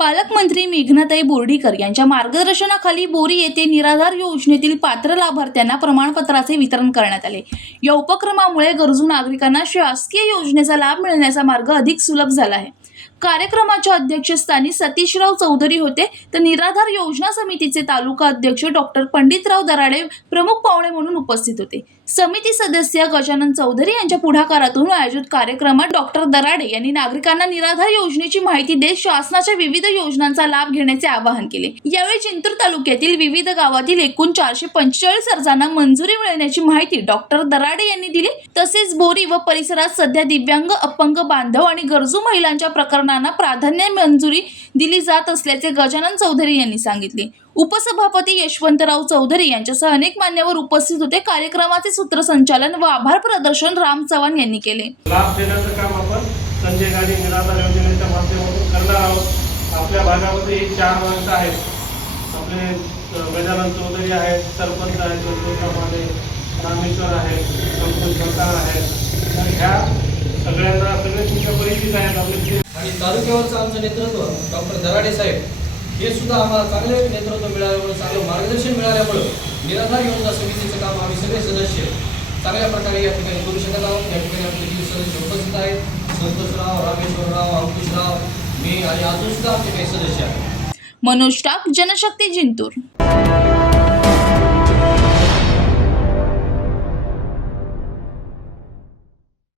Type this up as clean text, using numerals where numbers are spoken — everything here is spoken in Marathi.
पालकमंत्री मेघनाताई बोर्डीकर यांच्या मार्गदर्शनाखाली बोरी येथे निराधार योजनेतील पात्र लाभार्थ्यांना प्रमाणपत्राचे वितरण करण्यात आले। या उपक्रमामुळे गरजू नागरिकांना शासकीय योजनेचा लाभ मिळण्याचा मार्ग अधिक सुलभ झाला आहे। कार्यक्रमाच्या अध्यक्षस्थानी सतीशराव चौधरी होते, तर निराधार योजना समितीचे तालुका अध्यक्ष डॉक्टर पंडितराव दराडे प्रमुख पाहुणे म्हणून उपस्थित होते। समिती सदस्य गजानन चौधरी यांच्या पुढाकारातून आयोजित कार्यक्रमात डॉक्टर दराडे यांनी नागरिकांना निराधार योजनेची माहिती देत शासनाच्या विविध योजनांचा लाभ घेण्याचे आवाहन केले। यावेळी जिंतूर तालुक्यातील विविध गावातील एकूण 445 अर्जांना मंजुरी मिळण्याची माहिती डॉक्टर दराडे यांनी दिली। तसेच बोरी व परिसरात सध्या दिव्यांग, अपंग बांधव आणि गरजू महिलांच्या प्रकरणांना प्राधान्य मंजुरी दिली जात असल्याचे गजानन चौधरी यांनी सांगितले। उपसभापती यशवंतराव चौधरी यांच्यासह अनेक मान्यवर उपस्थित होते। कार्यक्रमाचे सूत्रसंचालन व आभार प्रदर्शन राम चव्हाण यांनी केले। लाभ देण्याचं काम आपण संजय गांधी निराधार योजनेच्या माध्यमातून करणार आहोत। आपल्या भागामध्ये 4 माणसं आहेत, आपले गजानन चौधरी आहेत, सरपंच आहेत, रामेश्वर आहेत, संतोष भटार आहेत। ह्या सगळ्यांना सगळे तुमच्या परिचित आहेत आपले। आणि तालुक्यावरचं आमचं नेतृत्व डॉक्टर दराडे साहेब हे सुद्धा आम्हाला चांगले नेतृत्व मिळाल्यामुळे, चांगलं मार्गदर्शन मिळाल्यामुळे निराधार योजना समितीचं काम आम्ही सगळे सदस्य चांगल्या प्रकारे या ठिकाणी करू शकत आहोत। या ठिकाणी आमचे सदस्य उपस्थित आहेत, संतोषराव, रामेश्वरराव, अंकुशराव, मी आणि अजून सुद्धा आमचे काही सदस्य आहेत। मनोज टाक, जनशक्ती, जिंतूर।